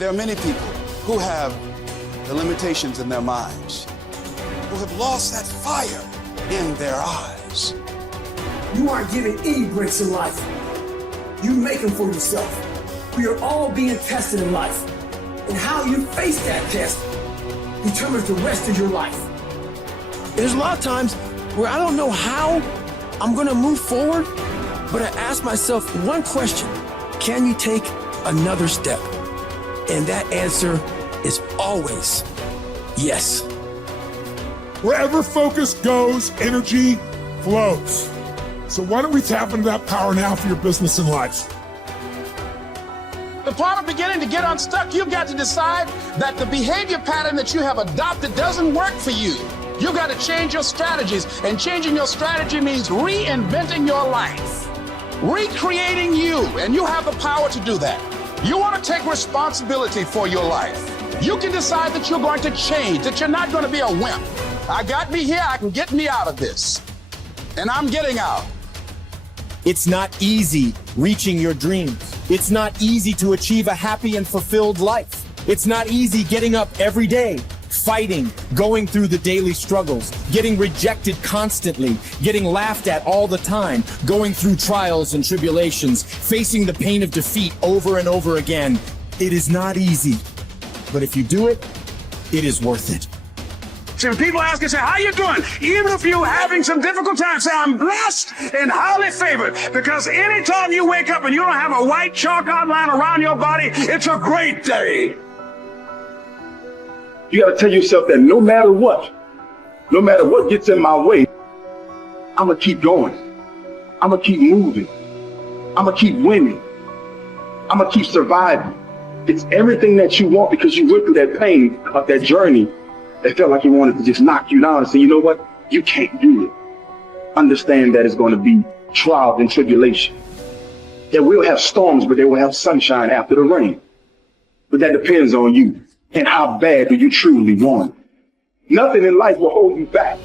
There are many people who have the limitations in their minds, who have lost that fire in their eyes. You aren't given any breaks in life. You make them for yourself. We are all being tested in life. And how you face that test determines the rest of your life. There's a lot of times where I don't know how I'm gonna move forward, but I ask myself one question: can you take another step? And that answer is always yes. Wherever focus goes, energy flows. So why don't we tap into that power now for your business and life? The part of beginning to get unstuck, you've got to decide that the behavior pattern that you have adopted doesn't work for you. You've got to change your strategies, and changing your strategy means reinventing your life, recreating you, and you have the power to do that. You want to take responsibility for your life. You can decide that you're going to change, that you're not going to be a wimp. I got me here, I can get me out of this, and I'm getting out. It's not easy reaching your dreams. It's not easy to achieve a happy and fulfilled life. It's not easy getting up every day, fighting, going through the daily struggles, getting rejected constantly, getting laughed at all the time, going through trials and tribulations, facing the pain of defeat over and over again. It is not easy, but if you do it, it is worth it. So when people ask you, say, how you doing? Even if you're having some difficult times, say, I'm blessed and highly favored. Because anytime you wake up and you don't have a white chalk outline around your body, it's a great day. You got to tell yourself that no matter what gets in my way, I'm going to keep going. I'm going to keep moving. I'm going to keep winning. I'm going to keep surviving. It's everything that you want, because you went through that pain of that journey that felt like you wanted to just knock you down and say, you know what? You can't do it. Understand that it's going to be trials and tribulation. That we'll have storms, but they will have sunshine after the rain. But that depends on you. And how bad do you truly want it? Nothing in life will hold you back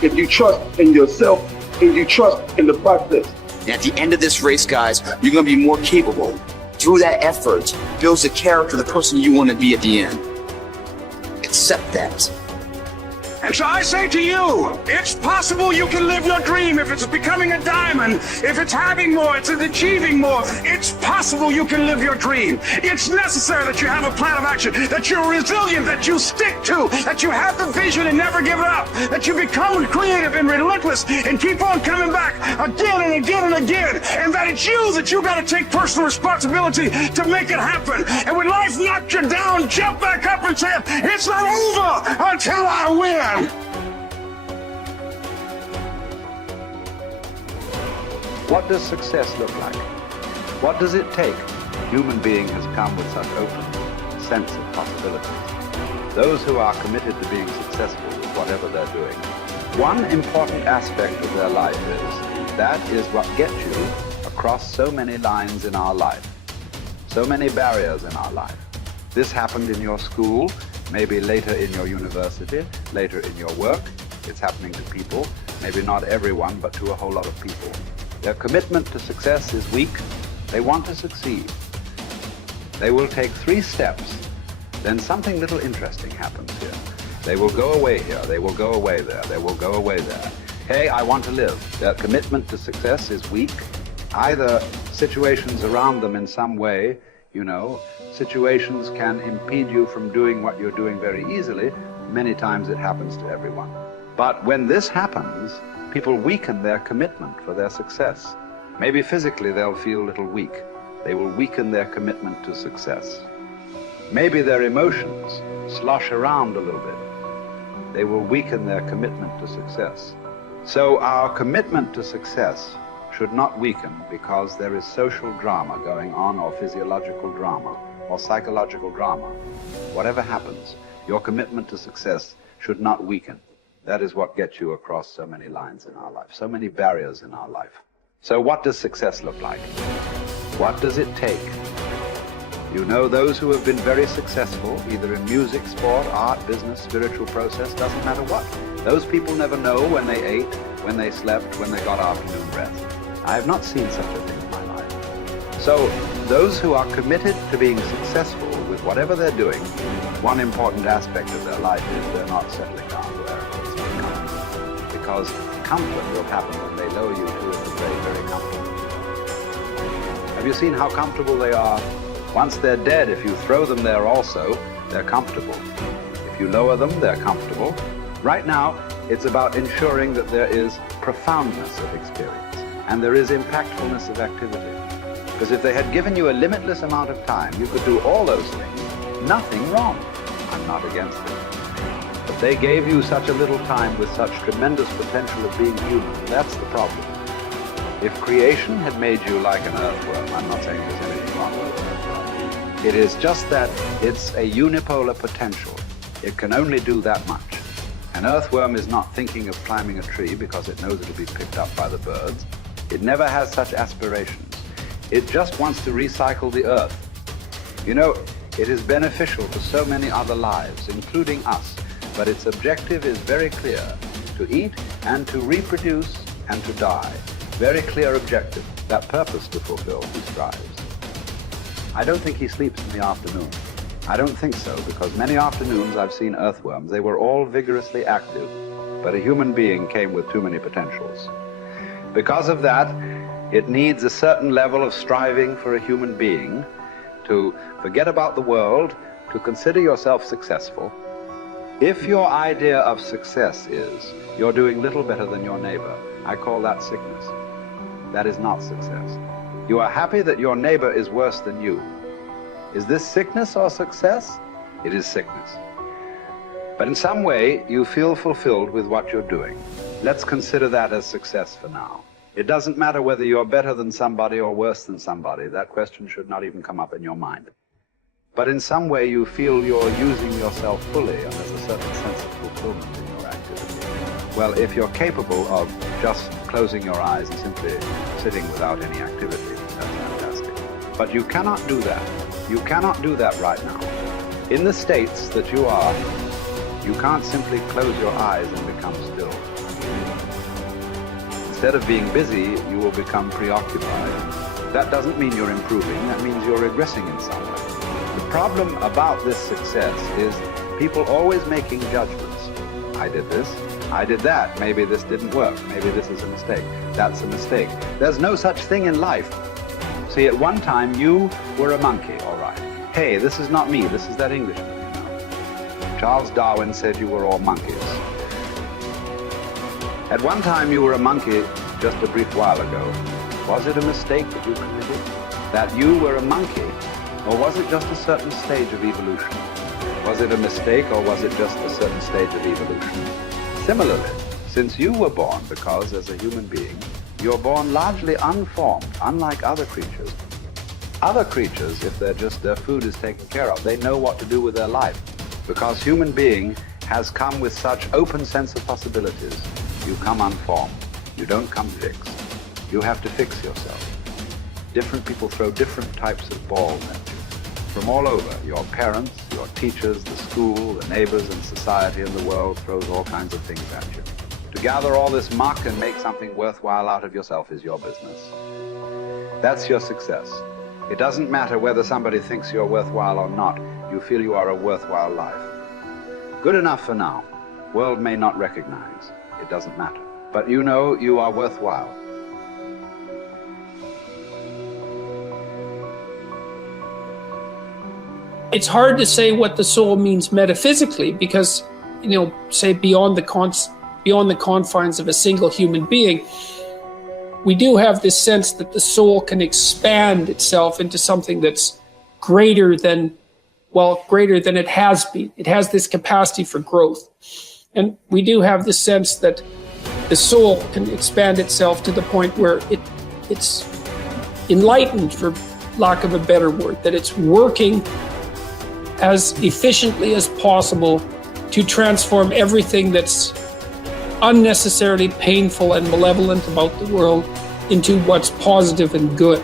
if you trust in yourself and you trust in the process. And at the end of this race, guys, you're going to be more capable. Through that effort, builds the character of the person you want to be at the end. Accept that. And so I say to you, it's possible you can live your dream. If it's becoming a diamond, if it's having more, it's achieving more, it's possible you can live your dream. It's necessary that you have a plan of action, that you're resilient, that you stick to, that you have the vision and never give it up, that you become creative and relentless and keep on coming back again and again and again, and that it's you that you got to take personal responsibility to make it happen. And when life knocks you down, jump back up and say, it's not over until I win. What does success look like? What does it take? Human being has come with such open sense of possibilities. Those who are committed to being successful with whatever they're doing, one important aspect of their life is, that is what gets you across so many lines in our life, so many barriers in our life. This happened in your school, maybe later in your university, later in your work. It's happening to people, maybe not everyone, but to a whole lot of people. Their commitment to success is weak. They want to succeed. They will take 3 steps. Then something little interesting happens here. They will go away here. They will go away there. They will go away there. Hey, I want to live. Their commitment to success is weak. Either situations around them in some way, situations can impede you from doing what you're doing very easily. Many times it happens to everyone. But when this happens, people weaken their commitment for their success. Maybe physically they'll feel a little weak. They will weaken their commitment to success. Maybe their emotions slosh around a little bit. They will weaken their commitment to success. So our commitment to success should not weaken because there is social drama going on, or physiological drama, or psychological drama. Whatever happens, your commitment to success should not weaken. That is what gets you across so many lines in our life, so many barriers in our life. So what does success look like? What does it take? Those who have been very successful, either in music, sport, art, business, spiritual process, doesn't matter what. Those people never know when they ate, when they slept, when they got afternoon rest. I have not seen such a thing in my life. So those who are committed to being successful with that whatever they're doing, one important aspect of their life is they're not settling down where it's comfortable. Because comfort will happen when they lower you to it very, very comfortable. Have you seen how comfortable they are? Once they're dead, if you throw them there also, they're comfortable. If you lower them, they're comfortable. Right now, it's about ensuring that there is profoundness of experience and there is impactfulness of activity. Because if they had given you a limitless amount of time, you could do all those things, nothing wrong. I'm not against it. But they gave you such a little time with such tremendous potential of being human. That's the problem. If creation had made you like an earthworm, I'm not saying there's anything wrong with it. It is just that it's a unipolar potential. It can only do that much. An earthworm is not thinking of climbing a tree because it knows it'll be picked up by the birds. It never has such aspirations. It just wants to recycle the earth. You know, it is beneficial to so many other lives, including us, but its objective is very clear: to eat and to reproduce and to die. Very clear objective, that purpose to fulfill he strives. I don't think he sleeps in the afternoon. I don't think so, because many afternoons I've seen earthworms. They were all vigorously active, but a human being came with too many potentials. Because of that, it needs a certain level of striving for a human being to forget about the world, to consider yourself successful. If your idea of success is you're doing little better than your neighbor, I call that sickness. That is not success. You are happy that your neighbor is worse than you. Is this sickness or success? It is sickness. But in some way, you feel fulfilled with what you're doing. Let's consider that as success for now. It doesn't matter whether you're better than somebody or worse than somebody. That question should not even come up in your mind. But in some way, you feel you're using yourself fully, and there's a certain sense of fulfillment in your activity. Well, if you're capable of just closing your eyes and simply sitting without any activity, that's fantastic. But you cannot do that. You cannot do that right now. In the states that you are, you can't simply close your eyes and become still. Instead of being busy, you will become preoccupied. That doesn't mean you're improving, that means you're regressing in some way. The problem about this success is people always making judgments. I did this, I did that, maybe this didn't work, maybe this is a mistake, that's a mistake. There's no such thing in life. See, at one time you were a monkey, all right. Hey, this is not me, this is that Englishman, you know. Charles Darwin said you were all monkeys. At one time you were a monkey just a brief while ago. Was it a mistake that you committed? That you were a monkey? Or was it just a certain stage of evolution? Was it a mistake or was it just a certain stage of evolution? Similarly, since you were born, because as a human being, you're born largely unformed, unlike other creatures. Other creatures, if their food is taken care of, they know what to do with their life. Because human being has come with such open sense of possibilities. You come unformed. You don't come fixed. You have to fix yourself. Different people throw different types of balls at you. From all over, your parents, your teachers, the school, the neighbors, and society and the world throws all kinds of things at you. To gather all this muck and make something worthwhile out of yourself is your business. That's your success. It doesn't matter whether somebody thinks you're worthwhile or not. You feel you are a worthwhile life. Good enough for now. World may not recognize. It doesn't matter. But you know you are worthwhile. It's hard to say what the soul means metaphysically because, say beyond the confines of a single human being, we do have this sense that the soul can expand itself into something that's greater than it has been. It has this capacity for growth. And we do have the sense that the soul can expand itself to the point where it's enlightened, for lack of a better word, that it's working as efficiently as possible to transform everything that's unnecessarily painful and malevolent about the world into what's positive and good.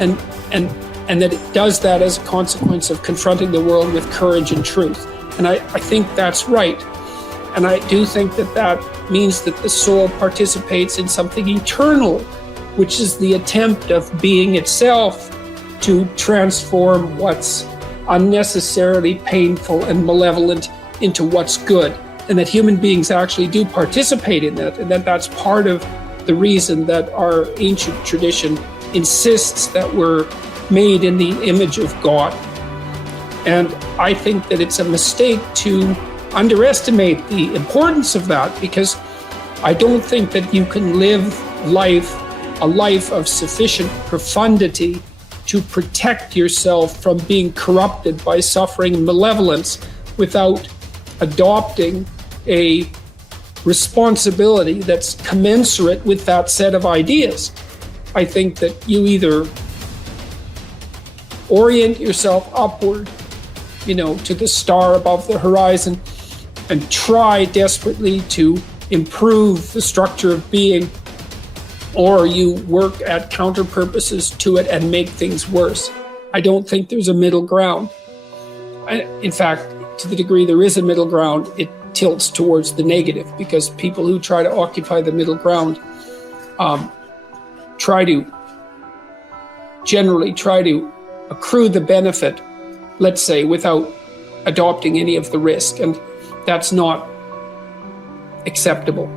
And that it does that as a consequence of confronting the world with courage and truth. And I think that's right. And I do think that means that the soul participates in something eternal, which is the attempt of being itself to transform what's unnecessarily painful and malevolent into what's good, and that human beings actually do participate in that, and that that's part of the reason that our ancient tradition insists that we're made in the image of God. And I think that it's a mistake to underestimate the importance of that, because I don't think that you can live a life of sufficient profundity to protect yourself from being corrupted by suffering and malevolence without adopting a responsibility that's commensurate with that set of ideas. I think that you either orient yourself upward, to the star above the horizon, and try desperately to improve the structure of being, or you work at counter purposes to it and make things worse. I don't think there's a middle ground. In fact, to the degree there is a middle ground, it tilts towards the negative, because people who try to occupy the middle ground generally try to accrue the benefit, let's say, without adopting any of the risk. And that's not acceptable,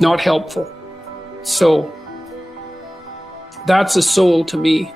not helpful. So that's a soul to me.